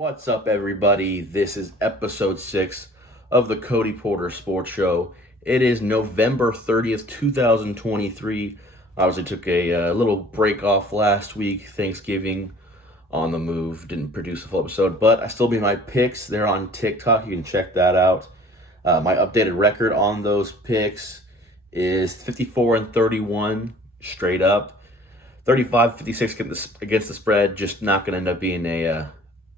What's up, everybody? This is episode 6 of the Cody Porter Sports Show. It is November 30th, 2023. I obviously took a little break off last week, Thanksgiving on the move. Didn't produce a full episode, but I still be my picks. They're on TikTok. You can check that out. My updated record on those picks is 54-31 straight up. 35-56 against the spread. Just not going to end up being a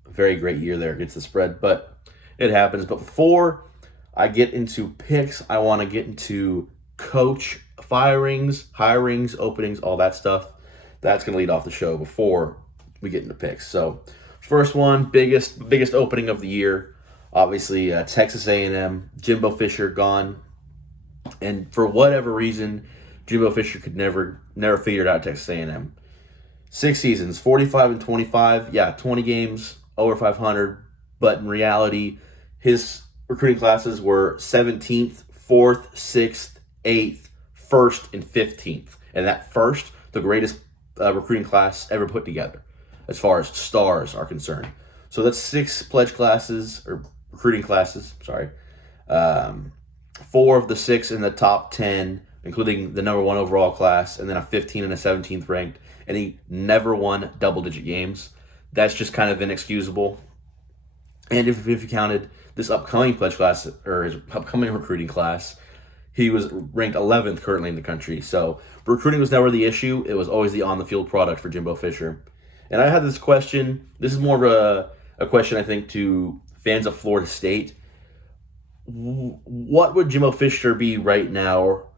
very great year there against the spread, but it happens. But before I get into picks, I want to get into coach firings, hirings, openings, all that stuff. That's going to lead off the show before we get into picks. So first one, biggest opening of the year, obviously Texas A&M, Jimbo Fisher gone. And for whatever reason, Jimbo Fisher could never figure it out at Texas A&M. 6 seasons, 45-25, 20 games, over 500, but in reality, his recruiting classes were 17th, 4th, 6th, 8th, 1st, and 15th. And that first, the greatest recruiting class ever put together, as far as stars are concerned. So that's 6 pledge classes, or recruiting classes, sorry. 4 of the 6 in the top 10, including the number 1 overall class, and then a 15 and a 17th ranked, and he never won double-digit games. That's just kind of inexcusable. And if you counted this upcoming pledge class, or his upcoming recruiting class, he was ranked 11th currently in the country. So recruiting was never the issue. It was always the on-the-field product for Jimbo Fisher. And I had this question. This is more of a question, I think, to fans of Florida State. What would Jimbo Fisher be right now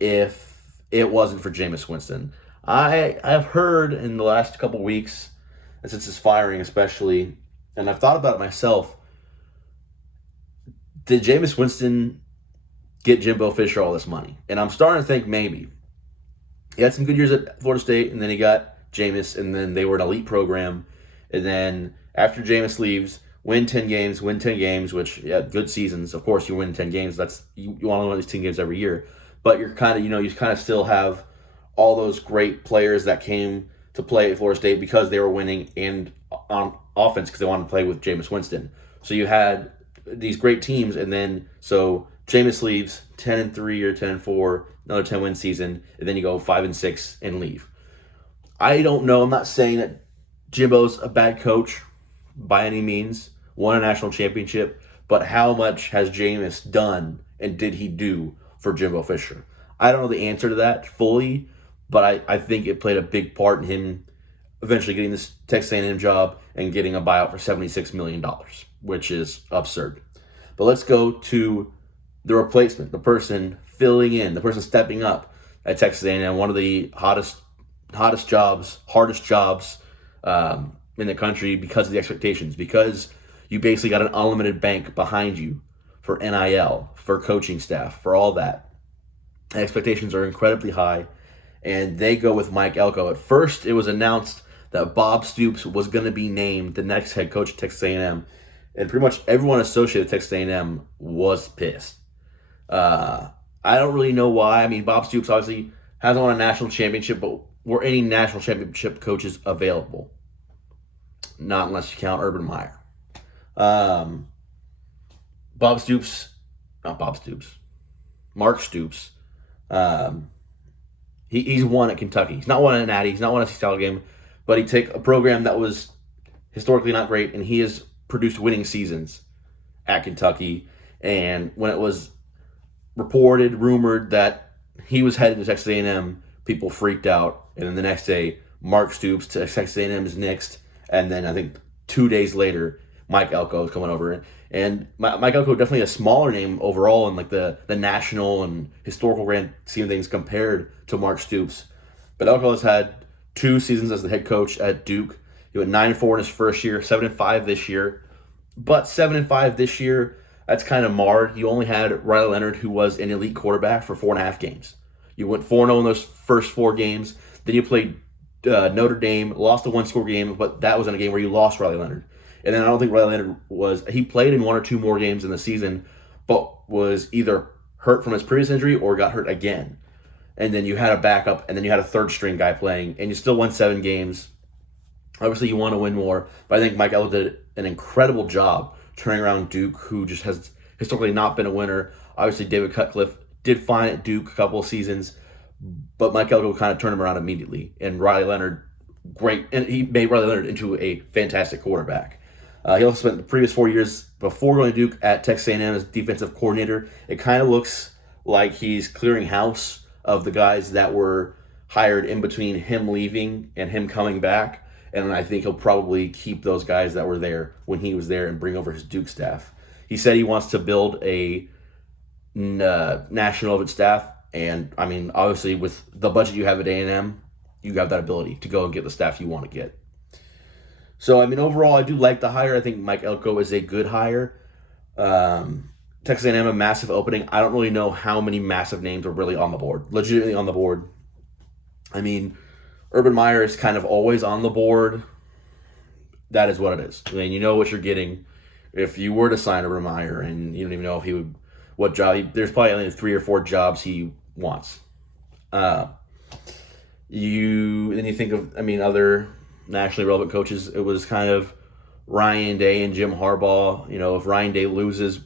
if it wasn't for Jameis Winston? I've heard in the last couple weeks, and since his firing especially, and I've thought about it myself, did Jameis Winston get Jimbo Fisher all this money? And I'm starting to think maybe. He had some good years at Florida State, and then he got Jameis, and then they were an elite program. And then after Jameis leaves, win 10 games, which, good seasons. Of course, you win 10 games. That's you want to win these 10 games every year. But you're kind of, you kind of still have all those great players that came to play at Florida State because they were winning, and on offense because they wanted to play with Jameis Winston. So you had these great teams, and then so Jameis leaves 10-3 or 10-4, another 10-win season, and then you go 5-6 and leave. I don't know. I'm not saying that Jimbo's a bad coach by any means. Won a national championship, but how much has Jameis done and did he do for Jimbo Fisher? I don't know the answer to that fully, but I think it played a big part in him eventually getting this Texas A&M job and getting a buyout for $76 million, which is absurd. But let's go to the replacement, the person filling in, the person stepping up at Texas A&M, one of the hottest jobs, hardest jobs in the country because of the expectations, because you basically got an unlimited bank behind you for NIL, for coaching staff, for all that. The expectations are incredibly high, and they go with Mike Elko. At first, it was announced that Bob Stoops was going to be named the next head coach at Texas A&M, and pretty much everyone associated with Texas A&M was pissed. I don't really know why. I mean, Bob Stoops obviously hasn't won a national championship, but were any national championship coaches available? Not unless you count Urban Meyer. Mark Stoops. He's won at Kentucky. He's not won at Natty. He's not won a C-style game. But he took a program that was historically not great, and he has produced winning seasons at Kentucky. And when it was rumored that he was headed to Texas A&M, people freaked out. And then the next day, Mark Stoops to Texas A&M is next. And then I think 2 days later, Mike Elko is coming over. And Mike Elko definitely a smaller name overall in like the national and historical grand scheme of things compared to Mark Stoops. But Elko has had 2 seasons as the head coach at Duke. He went 9-4 in his first year, 7-5 this year. But 7-5 this year, that's kind of marred. You only had Riley Leonard, who was an elite quarterback, for 4.5 games. You went 4-0 in those first 4 games. Then you played Notre Dame, lost a 1-score game, but that was in a game where you lost Riley Leonard. And then I don't think Riley Leonard he played in 1 or 2 more games in the season, but was either hurt from his previous injury or got hurt again. And then you had a backup, and then you had a third-string guy playing, and you still won 7 games. Obviously, you want to win more, but I think Mike Elko did an incredible job turning around Duke, who just has historically not been a winner. Obviously, David Cutcliffe did fine at Duke a couple of seasons, but Mike Elko kind of turned him around immediately. And Riley Leonard, great, and he made Riley Leonard into a fantastic quarterback. He also spent the previous 4 years before going to Duke at Texas A&M as defensive coordinator. It kind of looks like he's clearing house of the guys that were hired in between him leaving and him coming back. And I think he'll probably keep those guys that were there when he was there and bring over his Duke staff. He said he wants to build a national relevant staff. And, I mean, obviously with the budget you have at A&M, you have that ability to go and get the staff you want to get. So, I mean, overall, I do like the hire. I think Mike Elko is a good hire. Texas A&M, a massive opening. I don't really know how many massive names are really on the board, legitimately on the board. I mean, Urban Meyer is kind of always on the board. That is what it is. I mean, you know what you're getting. If you were to sign Urban Meyer, and you don't even know if he would, what job, there's probably only 3 or 4 jobs he wants. Then you think of, I mean, other nationally relevant coaches. It was kind of Ryan Day and Jim Harbaugh. You know, if Ryan Day loses,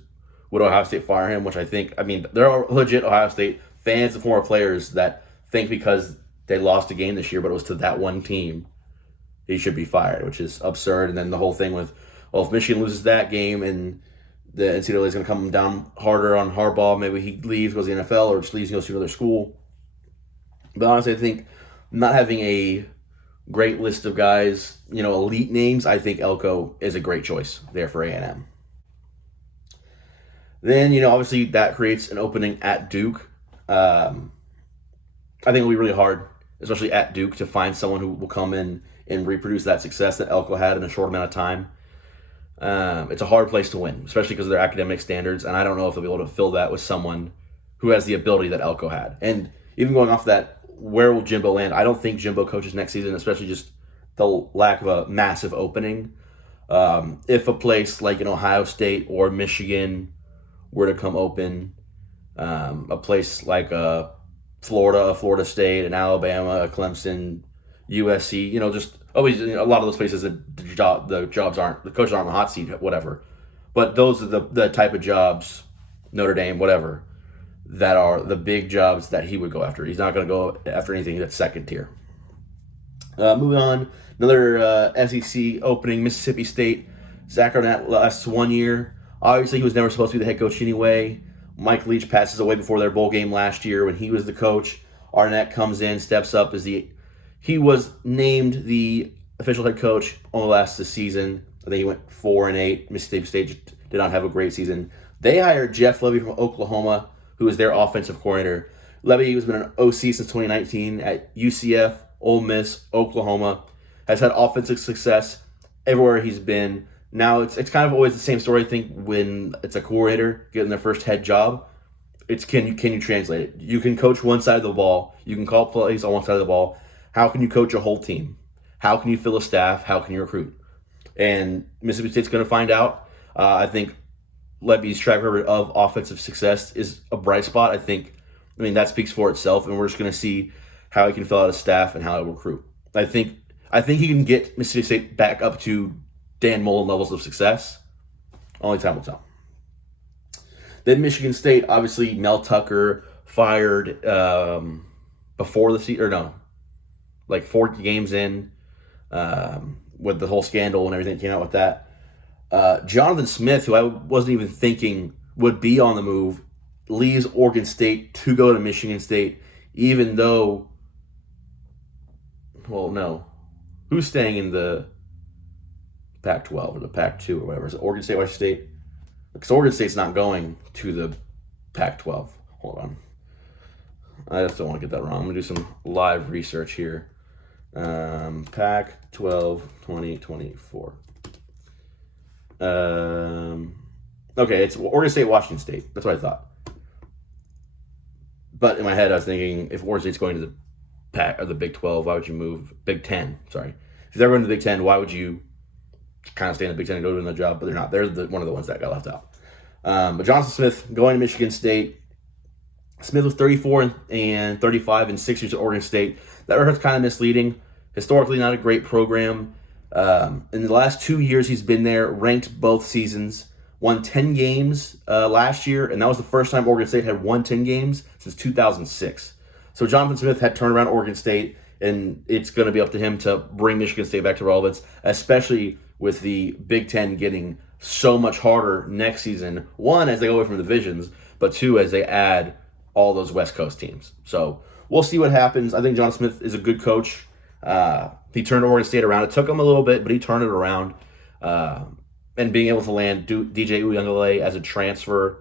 would Ohio State fire him? Which I think, I mean, there are legit Ohio State fans and former players that think because they lost a game this year, but it was to that one team, he should be fired, which is absurd. And then the whole thing with, well, if Michigan loses that game and the NCAA is going to come down harder on Harbaugh, maybe he leaves, goes to the NFL, or just leaves and goes to another school. But honestly, I think not having a great list of guys, you know, elite names, I think Elko is a great choice there for A&M. Then, you know, obviously that creates an opening at Duke. I think it'll be really hard, especially at Duke, to find someone who will come in and reproduce that success that Elko had in a short amount of time. It's a hard place to win, especially because of their academic standards, and I don't know if they'll be able to fill that with someone who has the ability that Elko had. And even going off that, where will Jimbo land? I don't think Jimbo coaches next season, especially just the lack of a massive opening. If a place like an Ohio State or Michigan were to come open, a place like Florida State, and Alabama, Clemson, USC, you know, just always, you know, a lot of those places that the coaches aren't on the hot seat, whatever. But those are the type of jobs, Notre Dame, whatever, that are the big jobs that he would go after. He's not going to go after anything that's second tier. Moving on, another SEC opening, Mississippi State. Zach Arnett lasts 1 year. Obviously, he was never supposed to be the head coach anyway. Mike Leach passes away before their bowl game last year when he was the coach. Arnett comes in, steps up as he was named the official head coach only last this season. I think he went 4-8. Mississippi State did not have a great season. They hired Jeff Levy from Oklahoma, who is their offensive coordinator. Levy has been an OC since 2019 at UCF, Ole Miss, Oklahoma. Has had offensive success everywhere he's been. Now, it's kind of always the same story, I think, when it's a coordinator getting their first head job. It's can you translate it? You can coach one side of the ball. You can call plays on one side of the ball. How can you coach a whole team? How can you fill a staff? How can you recruit? And Mississippi State's going to find out. I think Levy's track record of offensive success is a bright spot. I mean, that speaks for itself, and we're just going to see how he can fill out a staff and how he will recruit. I think he can get Mississippi State back up to Dan Mullen levels of success. Only time will tell. Then Michigan State, obviously Mel Tucker fired before the season, or no, like 4 games in with the whole scandal and everything that came out with that. Jonathan Smith, who I wasn't even thinking would be on the move, leaves Oregon State to go to Michigan State, even though, well, no. Who's staying in the Pac-12 or the Pac-2 or whatever? Is it Oregon State, Washington State? Because Oregon State's not going to the Pac-12. Hold on. I just don't want to get that wrong. I'm going to do some live research here. Pac-12 2024. Okay, it's Oregon State, Washington State. That's what I thought. But in my head, I was thinking, if Oregon State's going to the Pac or the Big 12, why would you move? Big 10, sorry. If they're going to the Big 10, why would you kind of stay in the Big 10 and go to another job? But they're not. They're one of the ones that got left out. But Jonathan Smith going to Michigan State. Smith was 34 and 35 and 6 years at Oregon State. That record's kind of misleading. Historically, not a great program. In the last 2 years he's been there, ranked both seasons, won 10 games last year, and that was the first time Oregon State had won 10 games since 2006. So Jonathan Smith had turned around Oregon State, and it's going to be up to him to bring Michigan State back to relevance, especially with the Big Ten getting so much harder next season. One, as they go away from the divisions, but two, as they add all those West Coast teams. So we'll see what happens. I think John Smith is a good coach. He turned Oregon State around. It took him a little bit, but he turned it around. And being able to land DJ Uyunglele as a transfer,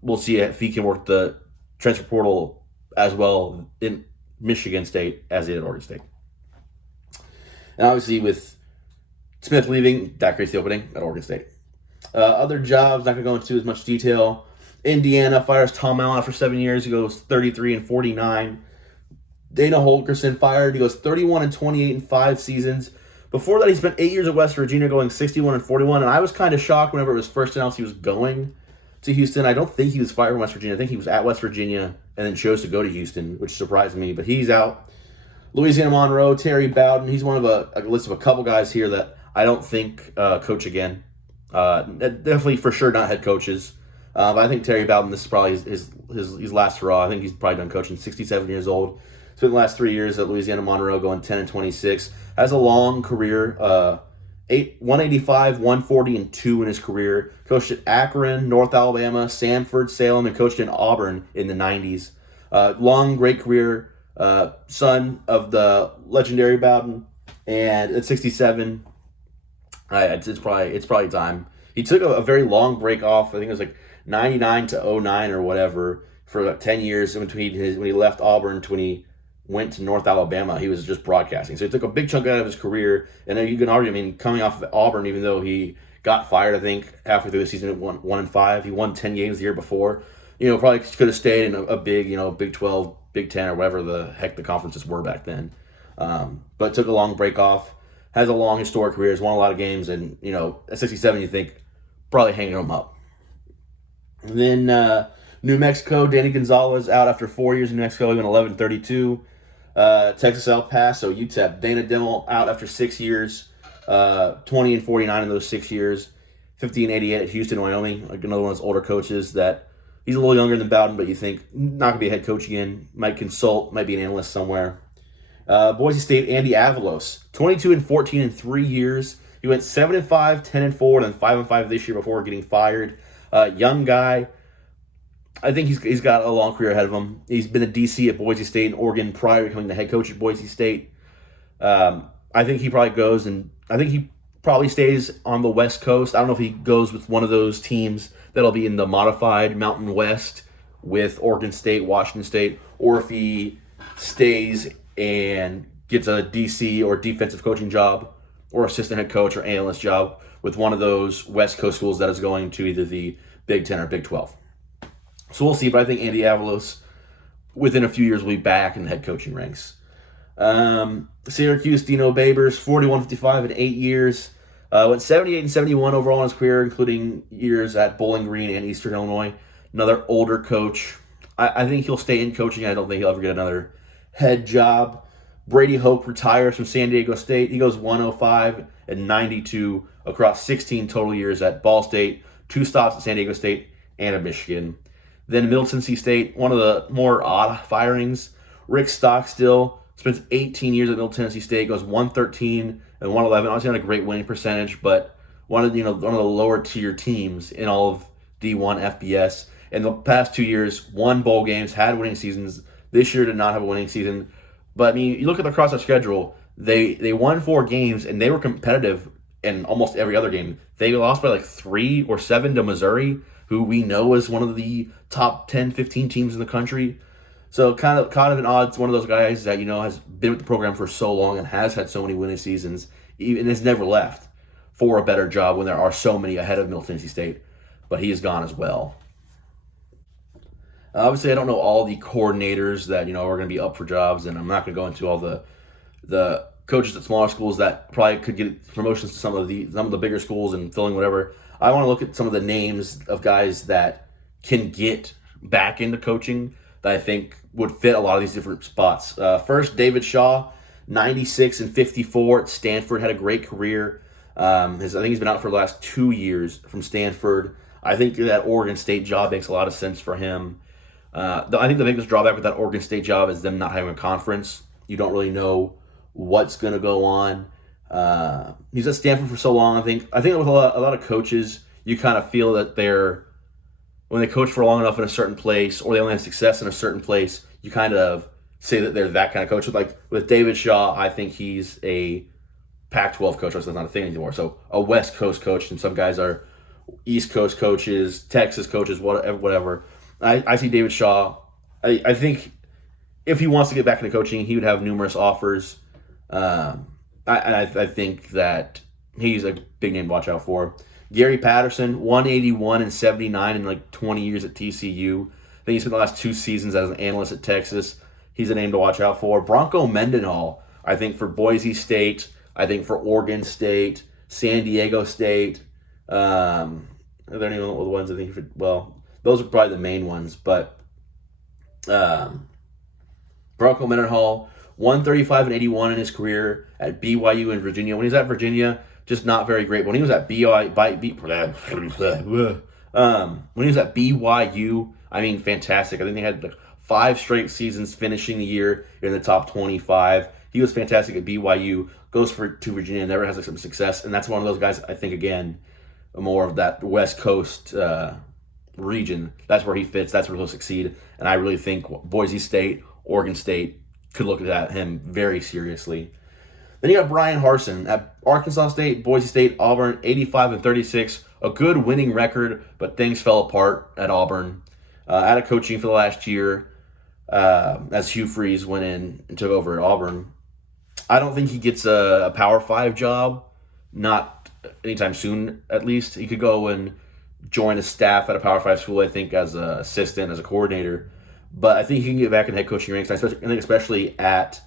we'll see if he can work the transfer portal as well in Michigan State as he did at Oregon State. And obviously with Smith leaving, that creates the opening at Oregon State. Other jobs, not going to go into as much detail. Indiana fires Tom Allen after 7 years. He goes 33-49. Dana Holgerson fired. He goes 31-28 in 5 seasons. Before that, he spent 8 years at West Virginia, going 61-41. And I was kind of shocked whenever it was first announced he was going to Houston. I don't think he was fired from West Virginia. I think he was at West Virginia and then chose to go to Houston, which surprised me. But he's out. Louisiana Monroe, Terry Bowden. He's one of a list of a couple guys here that I don't think coach again. Definitely for sure not head coaches. But I think Terry Bowden, this is probably his last hurrah. I think he's probably done coaching. 67 years old. Spent the last 3 years at Louisiana Monroe, going 10-26. Has a long career. 185, 140, and 2 in his career. Coached at Akron, North Alabama, Samford, Salem, and coached in Auburn in the 90s. Long, great career. Son of the legendary Bowden. And at 67, it's probably time. He took a very long break off. I think it was like 99 to 09 or whatever for about 10 years in between when he left Auburn to when he went to North Alabama. He was just broadcasting. So he took a big chunk out of his career. And then you can argue, coming off of Auburn, even though he got fired, I think, halfway through the season at 1-5, he won 10 games the year before. Probably could have stayed in a big, Big 12, Big 10, or whatever the heck the conferences were back then. But took a long break off. Has a long historic career. Has won a lot of games. And, at 67, you think probably hanging him up. And then New Mexico, Danny Gonzalez out after 4 years in New Mexico. He went 11-32. Texas El Paso, UTEP, Dana Dimmel out after 6 years. 20-49 in those 6 years. 50-88 at Houston, Wyoming. Like another one of those older coaches that he's a little younger than Bowden, but you think not going to be a head coach again. Might consult, might be an analyst somewhere. Boise State, Andy Avalos, 22-14 in 3 years. He went 7-5, 10-4, and then 5-5 this year before getting fired. Young guy. I think he's got a long career ahead of him. He's been a DC at Boise State and Oregon prior to becoming the head coach at Boise State. I think he probably goes, and I think he probably stays on the West Coast. I don't know if he goes with one of those teams that'll be in the modified Mountain West with Oregon State, Washington State, or if he stays and gets a DC or defensive coaching job or assistant head coach or analyst job with one of those West Coast schools that is going to either the Big 10 or Big 12. So we'll see, but I think Andy Avalos, within a few years, will be back in the head coaching ranks. Syracuse, Dino Babers, 41-55 in 8 years. Went 78-71 overall in his career, including years at Bowling Green and Eastern Illinois. Another older coach. I think he'll stay in coaching. I don't think he'll ever get another head job. Brady Hoke retires from San Diego State. He goes 105-92 across 16 total years at Ball State, 2 stops at San Diego State and at Michigan. Then Middle Tennessee State, one of the more odd firings. Rick Stockstill spends 18 years at Middle Tennessee State, goes 113 and 111. Obviously not a great winning percentage, but one of the lower tier teams in all of D1 FBS. In the past 2 years, won bowl games, had winning seasons. This year did not have a winning season. But you look at the across the schedule, they won 4 games and they were competitive in almost every other game. They lost by like 3 or 7 to Missouri, who we know is one of the top 10, 15 teams in the country. So kind of an odd, one of those guys that, has been with the program for so long and has had so many winning seasons and has never left for a better job when there are so many ahead of Middle Tennessee State. But he is gone as well. Obviously, I don't know all the coordinators that, are going to be up for jobs, and I'm not going to go into all the coaches at smaller schools that probably could get promotions to some of the bigger schools and filling whatever. I want to look at some of the names of guys that can get back into coaching that I think would fit a lot of these different spots. First, David Shaw, 96 and 54 at Stanford, had a great career. I think he's been out for the last 2 years from Stanford. I think that Oregon State job makes a lot of sense for him. I think the biggest drawback with that Oregon State job is them not having a conference. You don't really know what's going to go on. He's at Stanford for so long. I think with a lot of coaches, you kind of feel that when they coach for long enough in a certain place, or they only have success in a certain place, you kind of say that they're that kind of coach. With David Shaw, I think he's a Pac-12 coach. That's not a thing anymore. So a West Coast coach, and some guys are East Coast coaches, Texas coaches, whatever. I see David Shaw. I think if he wants to get back into coaching, he would have numerous offers. I think that he's a big name to watch out for. Gary Patterson, 181 and 79 in like 20 years at TCU. I think he spent the last 2 seasons as an analyst at Texas. He's a name to watch out for. Bronco Mendenhall, I think for Boise State. I think for Oregon State, San Diego State. Are there any other ones I think those are probably the main ones. But Bronco Mendenhall, 135 and 81 in his career at BYU in Virginia. When he was at Virginia, just not very great. When he was at BYU, I mean, fantastic. I think they had 5 straight seasons finishing the year in the top 25. He was fantastic at BYU. Goes to Virginia, never has some success, and that's one of those guys. I think again, more of that West Coast region. That's where he fits. That's where he'll succeed. And I really think Boise State, Oregon State could look at him very seriously. Then you got Brian Harsin at Arkansas State, Boise State, Auburn, 85 and 36. A good winning record, but things fell apart at Auburn. Out of coaching for the last year as Hugh Freeze went in and took over at Auburn. I don't think he gets a Power 5 job, not anytime soon at least. He could go and join a staff at a Power 5 school, I think, as an assistant, as a coordinator. But I think he can get back in head coaching ranks, especially at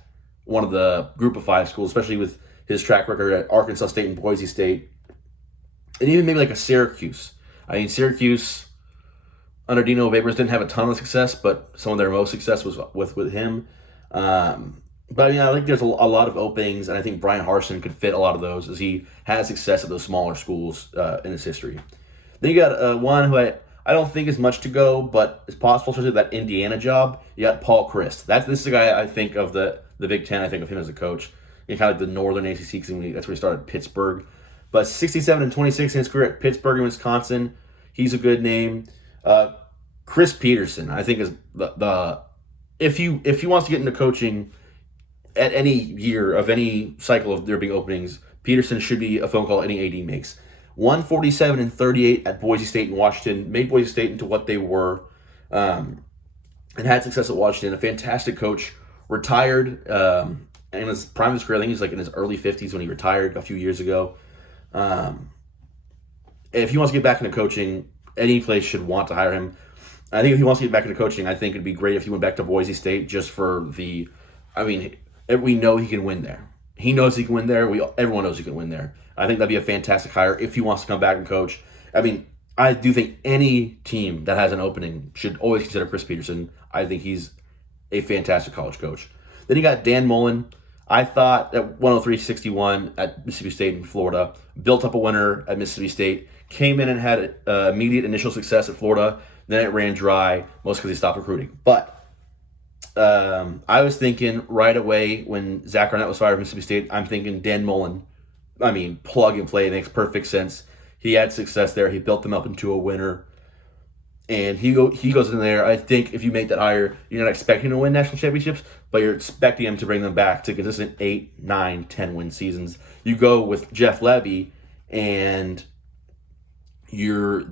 one of the group of 5 schools, especially with his track record at Arkansas State and Boise State. And even maybe like a Syracuse. I mean, Syracuse under Dino Babers didn't have a ton of success, but some of their most success was with him. But I think there's a lot of openings, and I think Brian Harsin could fit a lot of those as he has success at those smaller schools in his history. Then you got one who I don't think is much to go, but it's possible, especially that Indiana job. You got Paul Chryst. This is the guy I think of the Big Ten. I think of him as a coach. Kind of like the Northern ACC, because that's where he started at Pittsburgh. But 67 and 26 in his career at Pittsburgh and Wisconsin. He's a good name. Chris Peterson, I think, is if he wants to get into coaching at any year of any cycle of there being openings, Peterson should be a phone call any AD makes. 147 and 38 at Boise State and Washington, made Boise State into what they were, and had success at Washington. A fantastic coach. Retired in his prime of his career. I think he's like in his early 50s when he retired a few years ago. If he wants to get back into coaching, any place should want to hire him. I think if he wants to get back into coaching, I think it'd be great if he went back to Boise State just for we know he can win there. He knows he can win there. Everyone knows he can win there. I think that'd be a fantastic hire if he wants to come back and coach. I mean, I do think any team that has an opening should always consider Chris Peterson. I think he's a fantastic college coach. Then you got Dan Mullen. I thought at 103-61 at Mississippi State in Florida, built up a winner at Mississippi State, came in and had immediate initial success at Florida. Then it ran dry, mostly because he stopped recruiting. But I was thinking right away when Zach Arnett was fired from Mississippi State, I'm thinking Dan Mullen. I mean, plug and play. It makes perfect sense. He had success there. He built them up into a winner. And he goes in there. I think if you make that hire, you're not expecting to win national championships, but you're expecting him to bring them back to consistent 8, 9, 10 win seasons. You go with Jeff Levy, and you're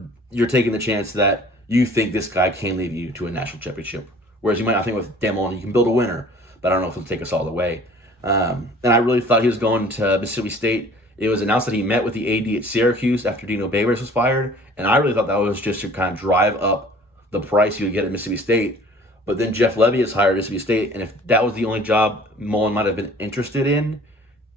taking the chance that you think this guy can lead you to a national championship. Whereas you might not think with Dan Mullen, you can build a winner, but I don't know if he'll take us all the way. And I really thought he was going to Mississippi State. It was announced that he met with the AD at Syracuse after Dino Babers was fired, and I really thought that was just to kind of drive up the price you would get at Mississippi State. But then Jeff Levy is hired at Mississippi State, and if that was the only job Mullen might have been interested in,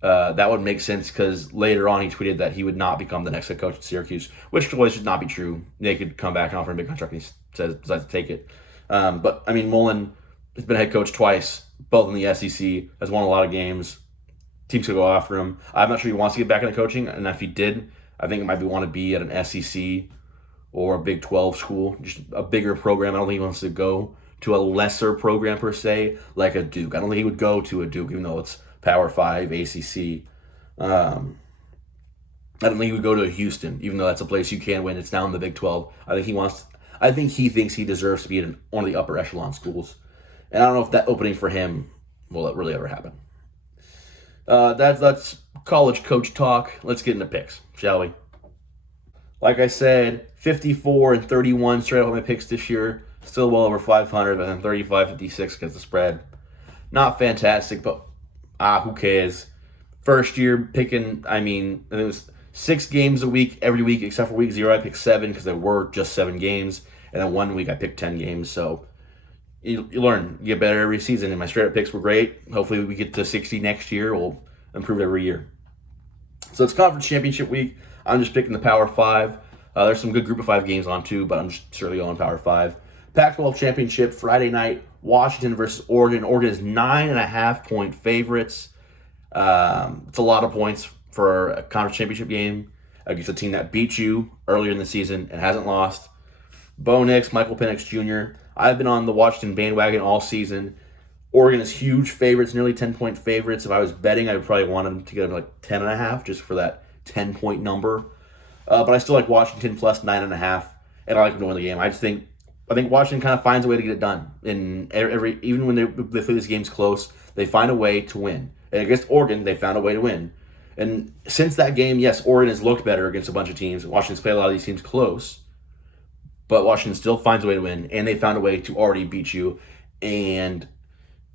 that would make sense because later on he tweeted that he would not become the next head coach at Syracuse, which always should not be true. They could come back and offer him a big contract and he decides to take it. But, I mean, Mullen has been a head coach twice, both in the SEC, has won a lot of games. teams could go after him. I'm not sure he wants to get back into coaching, and if he did, I think it might want to be at an SEC or a Big 12 school, just a bigger program. I don't think he wants to go to a lesser program per se, like a Duke. I don't think he would go to a Duke, even though it's Power 5, ACC. I don't think he would go to a Houston, even though that's a place you can win. It's now in the Big 12. I think he thinks he deserves to be in one of the upper echelon schools. And I don't know if that opening for him will really ever happen. That's college coach talk. Let's get into picks, shall we? Like I said, 54-31 straight up on my picks this year. Still well over 500, but then 35-56 against the spread. Not fantastic, but who cares? First year picking, it was 6 games a week every week except for week 0. I picked 7 because there were just 7 games. And then 1 week I picked 10 games. So you learn. You get better every season. And my straight up picks were great. Hopefully we get to 60 next year. We'll improve every year. So it's conference championship week. I'm just picking the Power 5. There's some good group of 5 games on too, but I'm just certainly going Power 5. Pac-12 championship Friday night. Washington versus Oregon. Oregon is 9.5-point favorites. It's a lot of points for a conference championship game against a team that beat you earlier in the season and hasn't lost. Bo Nix, Michael Penix Jr. I've been on the Washington bandwagon all season. Oregon is huge favorites, nearly 10-point favorites. If I was betting, I would probably want them to get like 10.5 just for that 10-point number. But I still like Washington plus 9.5, and I like them to win the game. I think Washington kind of finds a way to get it done. In even when they play these games close, they find a way to win. And against Oregon, they found a way to win. And since that game, yes, Oregon has looked better against a bunch of teams. Washington's played a lot of these teams close. But Washington still finds a way to win, and they found a way to already beat you. And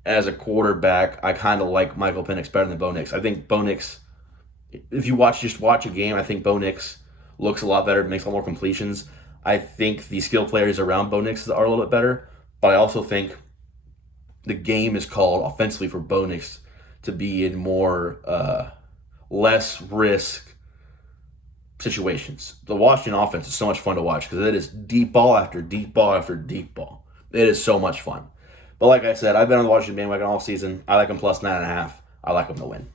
as a quarterback, I kind of like Michael Penix better than Bo Nix. I think Bo Nix, if you watch a game, I think Bo Nix looks a lot better, makes a lot more completions. I think the skill players around Bo Nix are a little bit better, but I also think the game is called offensively for Bo Nix to be in more less risk situations. The Washington offense is so much fun to watch because it is deep ball after deep ball after deep ball. It is so much fun. But like I said, I've been on the Washington bandwagon all season. I like them plus 9.5. I like them to win.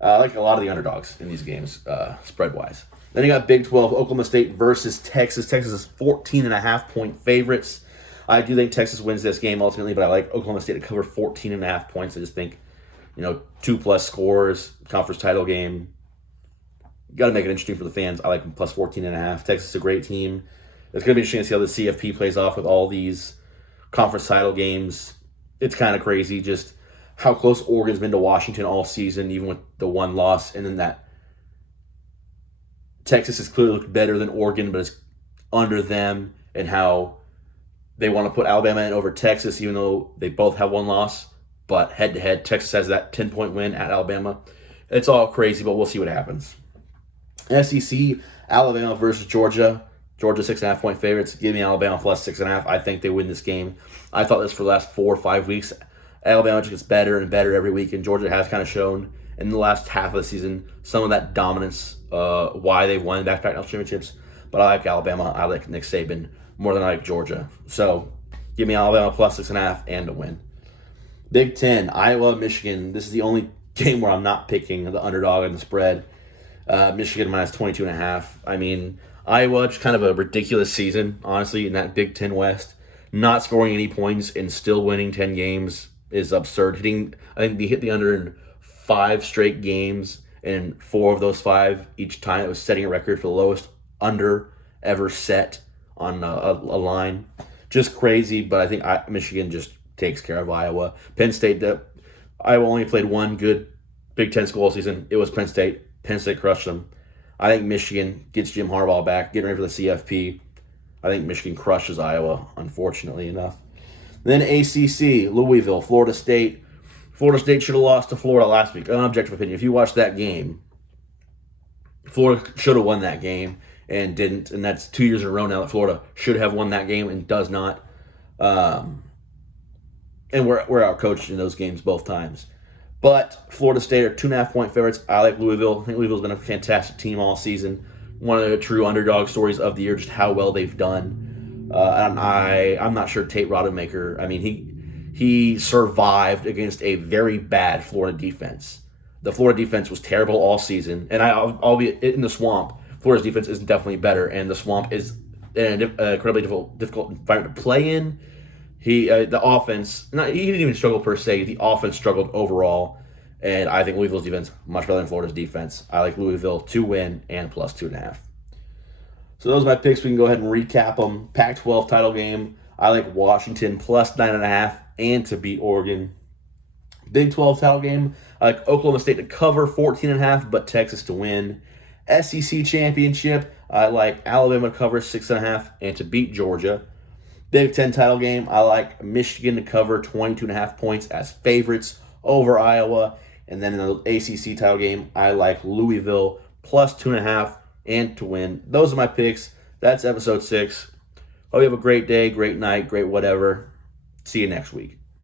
I like a lot of the underdogs in these games, spread-wise. Then you got Big 12, Oklahoma State versus Texas. Texas is 14.5-point favorites. I do think Texas wins this game ultimately, but I like Oklahoma State to cover 14.5 points. I just think, 2+ scores, conference title game. You got to make it interesting for the fans. I like them plus 14.5. Texas is a great team. It's going to be interesting to see how the CFP plays off with all these conference title games. It's kind of crazy just how close Oregon's been to Washington all season, even with the one loss, and then that Texas has clearly looked better than Oregon, but it's under them, and how they want to put Alabama in over Texas, even though they both have one loss. But head-to-head, Texas has that 10-point win at Alabama. It's all crazy, but we'll see what happens. SEC, Alabama versus Georgia. Georgia 6.5-point favorites. Give me Alabama plus 6.5. I think they win this game. I thought this for the last 4 or 5 weeks. Alabama just gets better and better every week, and Georgia has kind of shown in the last half of the season some of that dominance, why they've won back-to-back national championships. But I like Alabama. I like Nick Saban more than I like Georgia. So give me Alabama plus 6.5 and a win. Big Ten, Iowa, Michigan. This is the only game where I'm not picking the underdog and the spread. Michigan minus 22.5. Iowa, just kind of a ridiculous season, honestly, in that Big Ten West. Not scoring any points and still winning 10 games is absurd. I think they hit the under in 5 straight games, and 4 of those 5, each time it was setting a record for the lowest under ever set on a line. Just crazy, but I think Michigan just takes care of Iowa. Penn State, Iowa only played one good Big Ten school all season. It was Penn State. Penn State crushed them. I think Michigan gets Jim Harbaugh back, getting ready for the CFP. I think Michigan crushes Iowa, unfortunately enough. Then ACC, Louisville, Florida State. Florida State should have lost to Florida last week. Unobjective opinion. If you watch that game, Florida should have won that game and didn't. And that's 2 years in a row now that Florida should have won that game and does not. And we're out-coached in those games both times. But Florida State are 2.5-point favorites. I like Louisville. I think Louisville's been a fantastic team all season. One of the true underdog stories of the year, just how well they've done. And I'm not sure Tate Rodemaker, he survived against a very bad Florida defense. The Florida defense was terrible all season, and I'll be in the Swamp. Florida's defense is definitely better, and the Swamp is an incredibly difficult environment to play in. The offense, he didn't even struggle per se. The offense struggled overall, and I think Louisville's defense much better than Florida's defense. I like Louisville to win and plus 2.5. So those are my picks. We can go ahead and recap them. Pac-12 title game. I like Washington plus 9.5 and to beat Oregon. Big 12 title game. I like Oklahoma State to cover 14.5, but Texas to win. SEC championship. I like Alabama to cover 6.5 and to beat Georgia. Big 10 title game. I like Michigan to cover 22.5 points as favorites over Iowa. And then in the ACC title game, I like Louisville plus 2.5 and to win. Those are my picks. That's episode 6. Hope you have a great day, great night, great whatever. See you next week.